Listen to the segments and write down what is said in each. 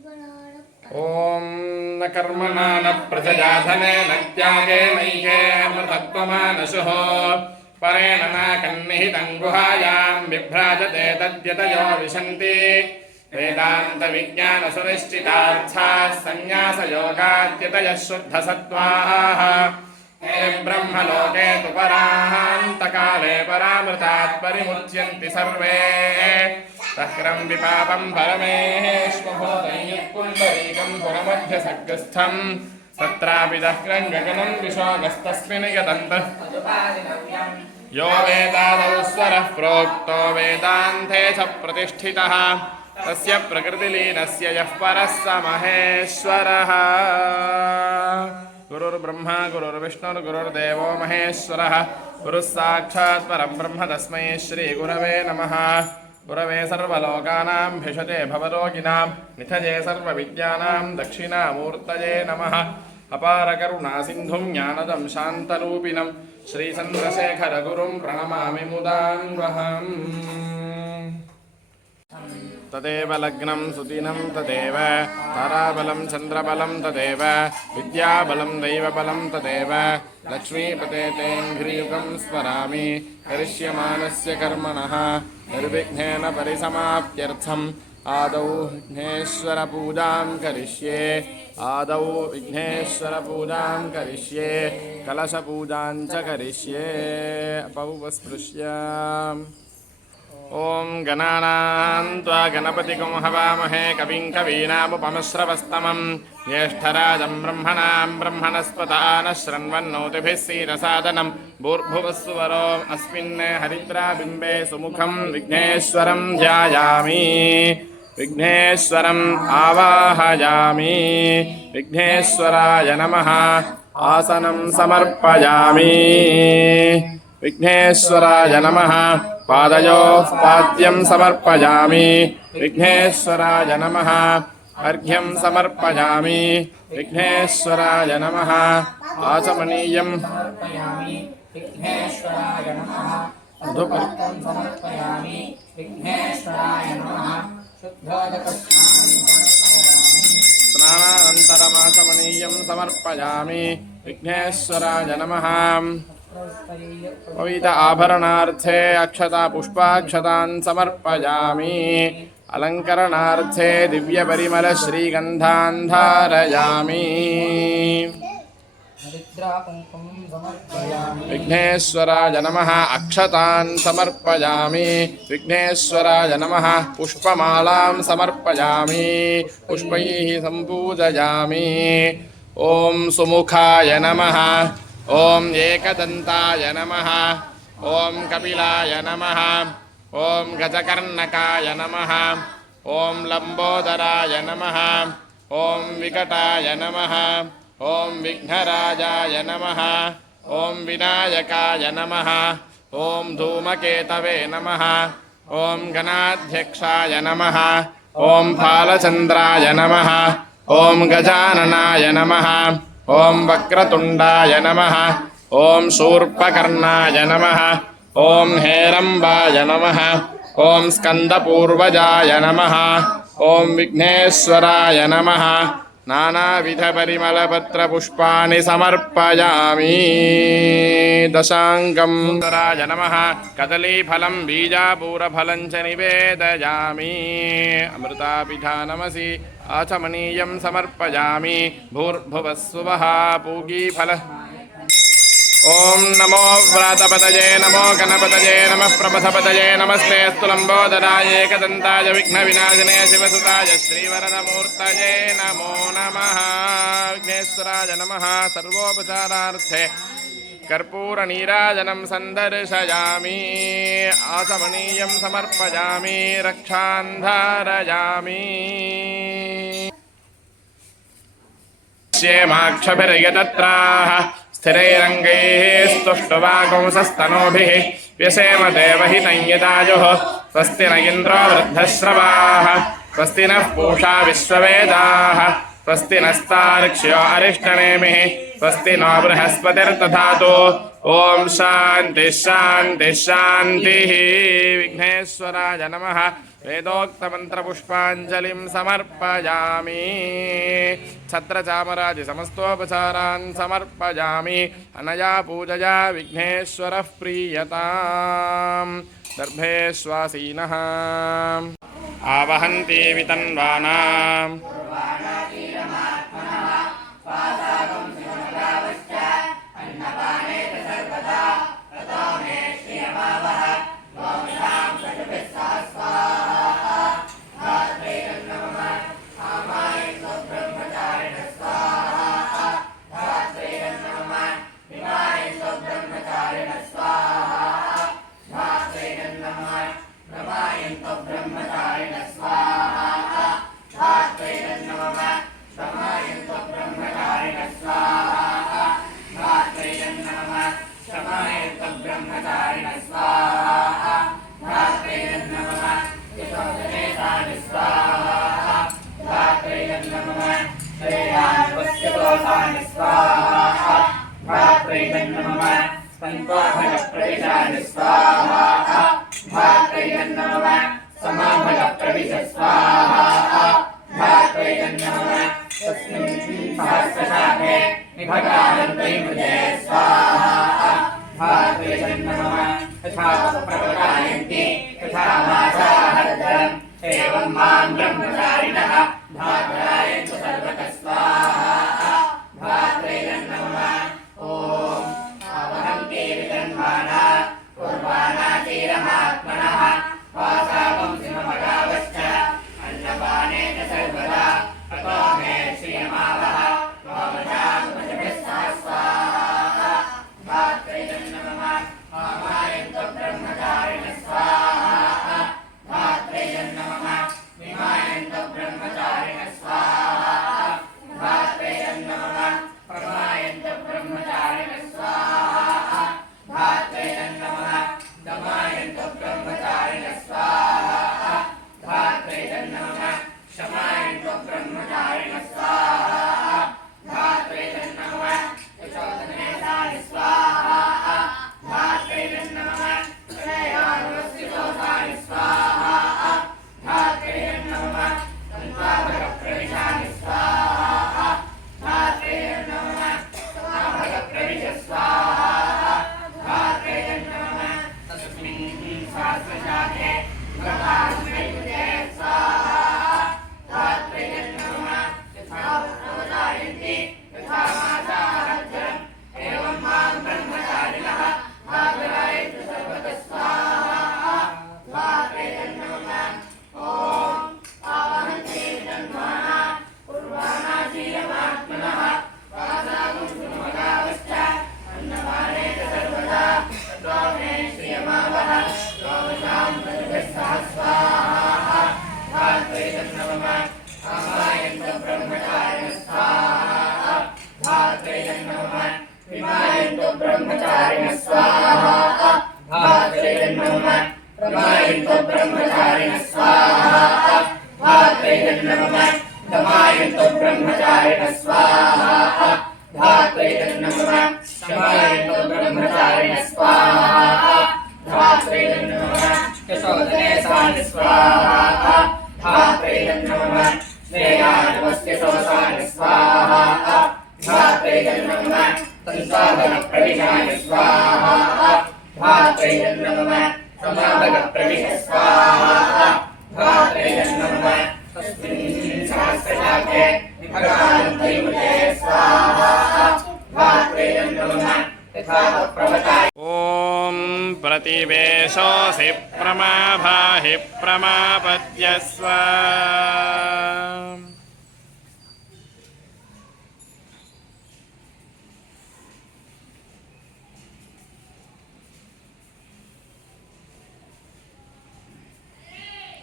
ॐ न कर्मणा न प्रजया धनेन त्यागेनैके अमृतत्वमानशुः परेण न कन्निहितं गुहायां बिभ्राजते तद्यतयो विशन्ति वेदान्तविज्ञानसुनिश्चितार्थाः सन्न्यासयोगाद्यतयः शुद्धसत्त्वाः ते ब्रह्मलोके तु परान्तकाले परामृतात् परिमुच्यन्ति सर्वे तक्रं विपापं परमेश्वभूतं यत्पुण्डरीकं पुरमध्यसग्रस्थं तत्रापि दक्रं गगनं विशोगस्तस्मिन् गतन्तः यो वेदादौ स्वरः प्रोक्तो वेदान्ते च प्रतिष्ठितः तस्य प्रकृतिलीनस्य यः परः स महेश्वरः गुरुर्ब्रह्मा गुरुर्विष्णुर्गुरुर्देवो महेश्वरः गुरुः साक्षात् परं ब्रह्म तस्मै श्रीगुरवे नमः गुरवे सर्वलोकानां भिषजे भवरोगिणां निधये सर्वविद्यानां दक्षिणामूर्तये नमः अपारकरुणासिन्धुं ज्ञानदं शान्तरूपिणं श्रीचन्द्रशेखरगुरुं प्रणमामि मुदान्वहम् तदेव लग्नं सुदिनं तदेव ताराबलं चन्द्रबलं तदेव विद्याबलं दैवबलं तदेव लक्ष्मीपते तेऽङ्घ्रियुगं स्मरामि करिष्यमाणस्य कर्मणः निर्विघ्नेन परिसमाप्त्यर्थम् आदौ विघ्नेश्वरपूजां करिष्ये कलशपूजां च करिष्ये अपौपस्पृश्य ॐ गणानां त्वा गणपतिगुं हवामहे कविं कवीनामुपमश्रवस्तमं ज्येष्ठराजं ब्रह्मणां ब्रह्मणस्पत नः शृण्वन्नोतिभिः सीदसादनं भूर्भुवस्सुवरो अस्मिन् हरिद्राबिम्बे सुमुखं विघ्नेश्वरं ध्यायामि विघ्नेश्वरम् आवाहयामि विघ्नेश्वराय नमः आसनं समर्पयामि विघ्नेश्वराय नमः पादयोः पाद्यं समर्पयामि विघ्नेश्वराय नमः अर्घ्यं समर्पयामि विघ्नेश्वराय नमः आचमनीयं समर्पयामि विघ्नेश्वराय नमः मधुपर्कं समर्पयामि विघ्नेश्वराय नमः स्नानानन्तरमाचमनीयं समर्पयामि विघ्नेश्वराय नमः पवित्र आभरणार्थे अक्षता पुष्पाक्षतान् समर्पयामि अलङ्करणार्थे दिव्यपरिमल श्रीगन्धान् धारयामि विघ्नेश्वराय नमः अक्षतान् समर्पयामि विघ्नेश्वराय नमः पुष्पमालां समर्पयामि पुष्पैः सम्पूजयामि ॐ सुमुखाय नमः ॐ एकदन्ताय नमः ॐ कपिलाय नमः ॐ गजकर्णकाय नमः ॐ लम्बोदराय नमः ॐ विकटाय नमः ॐ विघ्नराजाय नमः ॐ विनायकाय नमः ॐ धूमकेतवे नमः ॐ गणाध्यक्षाय नमः ॐ फालचन्द्राय नमः ॐ गजाननाय नमः ॐ वक्रतुण्डाय नमः ॐ शूर्पकर्णाय नमः ॐ हेरम्बाय नमः ॐ स्कन्दपूर्वजाय नमः ॐ विघ्नेश्वराय नमः नानाविधपरिमलपत्रपुष्पाणि समर्पयामि दशाङ्गं सुन्दराय नमः कदलीफलं बीजापूरफलं च निवेदयामि अमृतापिधानमसि आचमनीयं समर्पयामि भूर्भुवस्सुवः पूगीफल ॐ नमो व्रातपतये नमो गणपतये नमः प्रपथपतये नमस्ते स्तुलम्बोदराय एकदन्ताय विघ्नविनाशने शिवसुताय श्रीवरदमूर्तये नमो नमः विघ्नेश्वराय नमः सर्वोपचारार्थे कर्पूरनीराजनं सन्दर्शयामि आचमनीयं समर्पयामि रक्षान् धारयामि क्षेमाक्षभिर्यतत्राः स्थिरैरङ्गैः स्तुष्टुवागुंसस्तनूभिः व्यसेम देवहितं यदायुः स्वस्ति न इन्द्रो वृद्धश्रवाः स्वस्ति नः पूषा विश्ववेदाः स्वस्ति नस्तार्क्ष्यो अरिष्टनेमिः स्वस्ति नो बृहस्पतिर्दधातु ॐ शान्तिः शान्तिः शान्तिः विघ्नेश्वराय नमः वेदोक्तमन्त्रपुष्पाञ्जलिं समर्पयामि छत्रचामरादिसमस्तोपचारान् समर्पयामि अनया पूजया विघ्नेश्वरः प्रीयताम् दर्भेश्वासीनः आवहन्ति वितन्वानाम् ॐ प्रतिवेशोऽसि प्रमाभाहि प्रमापद्यस्व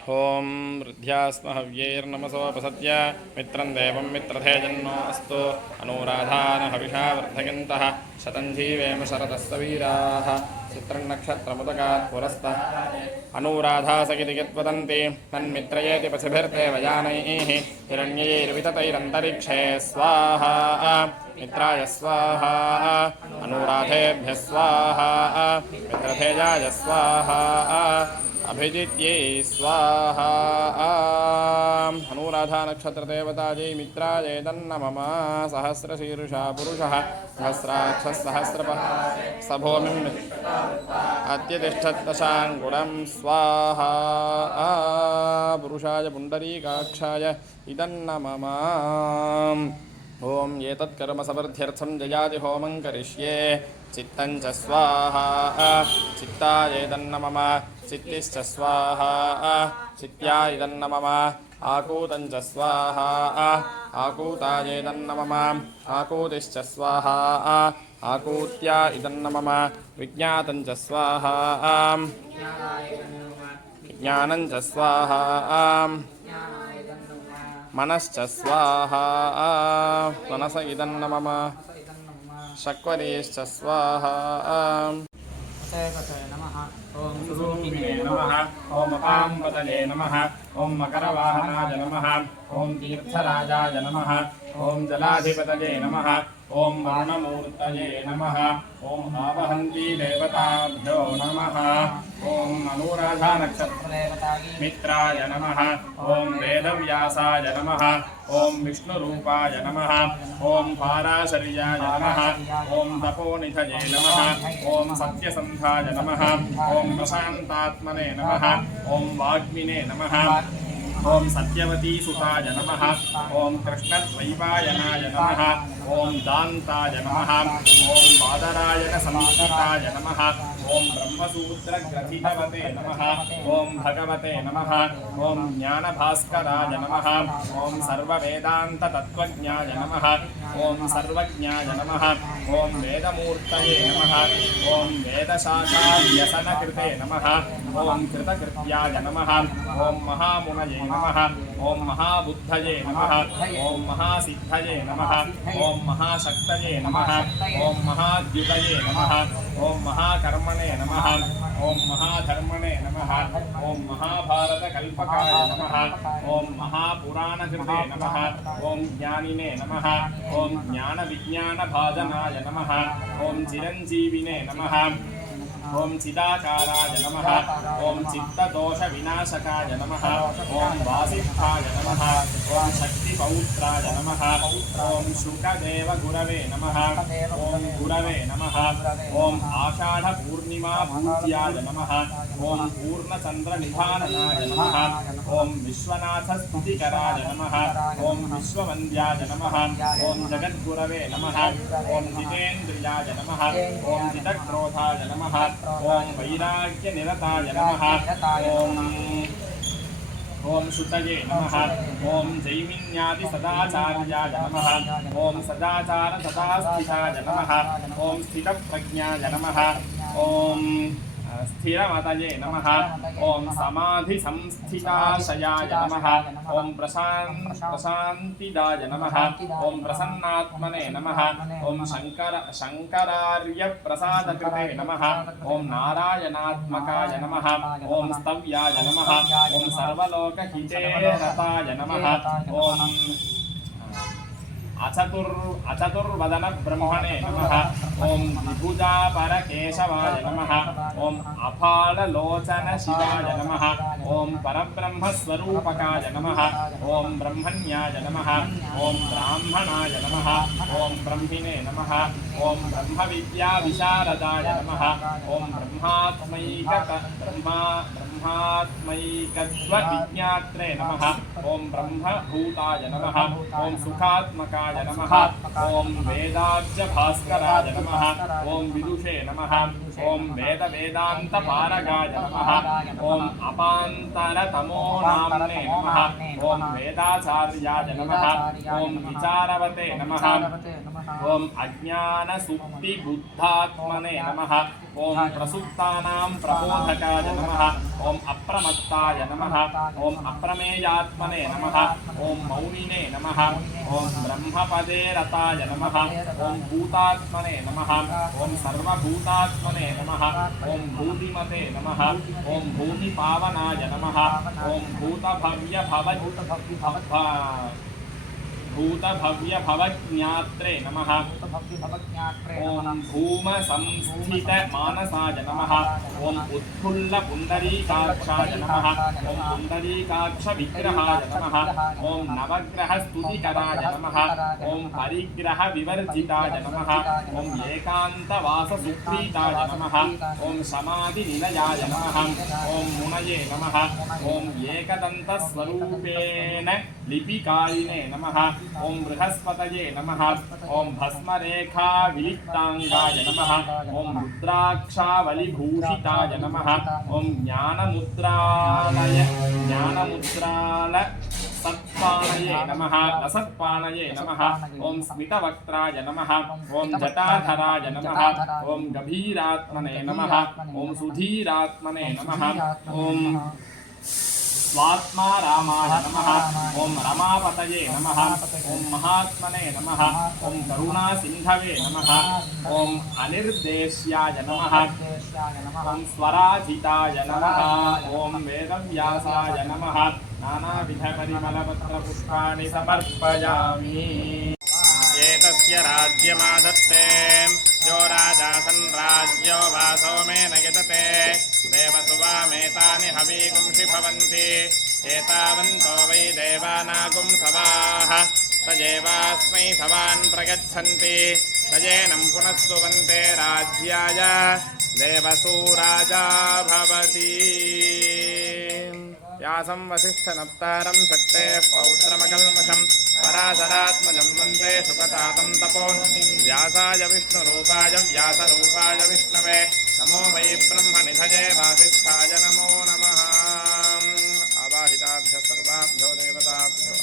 ॐ वृद्ध्यास्म हव्यैर्नमसोपसद्य मित्रं देवं मित्रधेजन्नो अस्तु अनुराधान हविषा वर्धयन्तः शतं जीवेम शरदः सवीराः चित्रं नक्षत्रमुदकात् पुरस्तः अनुराधासगिति यद्वदन्ति तन्मित्रयेति पशुभिर्ते वजानैः हिरण्यैर्विततैरन्तरिक्षे स्वाहा मित्राय स्वाहा अनुराधेभ्यः स्वाहा मित्रधेजाय स्वाहा अभिजित्यै स्वाहा अनुराधा नक्षत्रदेवतायै मित्रायै तन्नमः सहस्रशीर्षा पुरुषः सहस्राक्षः सहस्रपः स भूमिं अत्यतिष्ठत्तशाङ्गुणं स्वाहा पुरुषाय पुण्डरीकाक्षाय इदन्नमः ओम एतत्कर्म समृद्ध्यर्थं जयाति होमं करिष्ये चित्तं च स्वाहा चित्ताय तन्नमः चित्तिश्च स्वाहा चित्याय तन्नमः आकूतं च स्वाहा आकूताय तन्नमः आकूतिश्च स्वाहा आकूत्या इदन्नमः विज्ञातं च स्वाहा विज्ञानं च स्वाहा मनश्च स्वाहा मनस इदन्नमः शक्वरीश्च स्वाहा ओम सुरूपिणे नमः ओम अपाम्बतये नमः ओम मकरवाहनाय नमः ओम तीर्थराजाय नमः ओम जलाधिपतये नमः ओम वरुणमूर्तये नमः ओम आवहन्ती देवताभ्यो नमः ओम अनुराधा नक्षत्रदेवतायै मित्राय नमः ओम वेदव्यासाय नमः ओम विष्णुरूपाय नमः ओम पाराशर्याय नमः ओम तपोनिधये नमः ओम सत्यसन्धाय नमः ओम प्रशान्तात्मने नमः ओम वाग्मिने नमः ओम सत्यवती सुताय नमः ओम कृष्णद्वैपायनाय नमः ओम दान्ताय नमः ओम बादरायण संस्कृताय नमः ओम ब्रह्मसूत्रग्रथितवते नमः ओम भगवते नमः ओम ज्ञानभास्कराय नमः ओम सर्ववेदान्ततत्त्वज्ञाय नमः ओम सर्वज्ञाय नमः ओम वेदमूर्तये नमः ओम वेदशाखाव्यसनकृते नमः ओम कृतकृत्याय नमः ओम महामुनये नमः ओम महाबुद्धये नमः ओम महासिद्धये नमः ओम महाशक्तये नमः ओम महाद्युतये नमः ओम महाकर्मणे नमः ओम महाधर्मणे नमः ओम महाभारतकल्पकाय नमः ओम महापुराणकृते नमः ओम ज्ञानिने नमः ओम ज्ञानविज्ञानभाजनाय नमः ओम चिरञ्जीविने नमः ओम चिदाकाराय नमः ओम चित्तदोषविनाशकाय नमः ओम वासिष्ठाय नमः ओम शक्तिपौत्राय नमः ओम शुकदेवगुरवे नमः ओम गुरवे नमः ओम आषाढपूर्णिमापूज्याय नमः ओम पूर्णचन्द्रनिधाननाय नमः ओम विश्वनाथस्तुतिकराय नमः ओम विश्ववन्द्याय नमः ओम जगद्गुरवे नमः ओम जितेन्द्रियाय नमः ओम जितक्रोधाय नमः ओम वैराग्यनिरताय नमः ओम शुतये नमः ओम जैमिन्यादिसदाचार्याय नमः ओम सदाचार सदास्थिताय नमः ओम स्थितप्रज्ञाय नमः ओम स्थिरमतये नमः ओम समाधिसंस्थिताशयाय नमः ओम प्रशान्तिदाय नमः ओम प्रसन्नात्मने नमः ओम शङ्करार्यप्रसादकृते नमः ओम नारायणात्मकाय नमः ओम स्तव्याय नमः ओम सर्वलोकहिते रताय नमः ओम अचतुर्वदन ब्रह्मणे नमः ओम द्विभुजापरकेशवाय नमः ओम अफाललोचन शिवाय नमः ओम परब्रह्मस्वरूपकाय नमः ओम ब्रह्मण्याय नमः ओम ब्राह्मणाय नमः ओम ब्रह्मिणे नमः ओम ब्रह्मविद्याविशारदाय नमः ओम ब्रह्मात्मैकत्वविज्ञात्रे नमः ओम ब्रह्मभूताय नमः ओम सुखात्मकाय नमः ओम वेदाब्जभास्कराय नमः ओम विदुषे नमः ओम वेदवेदान्तपारगाय नमः ओम अपान्तरतमो नाम्ने नमः ओम वेदाचार्याय नमः ओम विचारवते नमः ओम अज्ञानसुप्तिबुद्धात्मने नमः ओम प्रसुप्तानां प्रबोधकाय नमः ओम अप्रमत्ताय नमः ओम अप्रमेयात्मने नमः ओम मौनिने नमः ओम ब्रह्मपदे रताय नमः ओम भूतात्मने नमः ओम सर्वभूतात्मने नमः ओम भूतिमते नमः ओम भूमिपावनाय नमः ओम भूतभव्यभवज्ञात्रे नमः ॐ भूमसंस्थितमानसाय नमः ॐ उत्फुल्लपुण्डरीकाक्षाय नमः ॐ पुण्डरीकाक्षविग्रहाय नमः ॐ नवग्रहस्तुतिकराय नमः ॐ परिग्रहविवर्जिताय नमः ॐ एकान्तवाससुप्रीताय नमः ॐ समाधिनिलयाय नमः ॐ मुनये नमः ॐ एकदन्तस्वरूपेण लिपिकारिणे नमः ॐ बृहस्पतये नमः ॐ भस्मरेखाविलिप्ताङ्गाय नमः ॐ रुद्राक्षावलिभूषिताय नमः ॐ ज्ञानमुद्राल सत्पाणये नमः लसत्पाणये नमः ॐ स्मितवक्त्राय नमः ॐ जटाधराय नमः ॐ गभीरात्मने नमः ॐ सुधीरात्मने नमः ॐ स्वात्मा रामाय नमः ॐ रमापतये नमः ॐ महात्मने नमः ॐ करुणासिन्धवे नमः ॐ अनिर्देश्याय नमः ॐ स्वराजिताय नमः ॐ वेदव्यासाय नमः नानाविधपरिमलपत्रपुष्पाणि समर्पयामि एतस्य राज्यमादत्ते यो राजासन् राज्यो वासो मे न यजते देवसुवामेतानि हवीगुंषि भवन्ति एतावन्तो वै देवानागुं सवाः तजेवास्मै सवान् प्रयच्छन्ति तजेनं पुनः सुवन्ते राज्याय देवसूराजा भवति व्यासं वसिष्ठनप्तारं शक्तेः पौत्रमकल्मषं पराशरात्मजं वन्दे सुखतातं तपोनिधिं व्यासाय विष्णुरूपाय व्यासरूपाय विष्णवे नमो वै ब्रह्मनिधये वासिष्ठाय नमो नमः आवाहिताभ्यः सर्वाभ्यो देवताभ्यो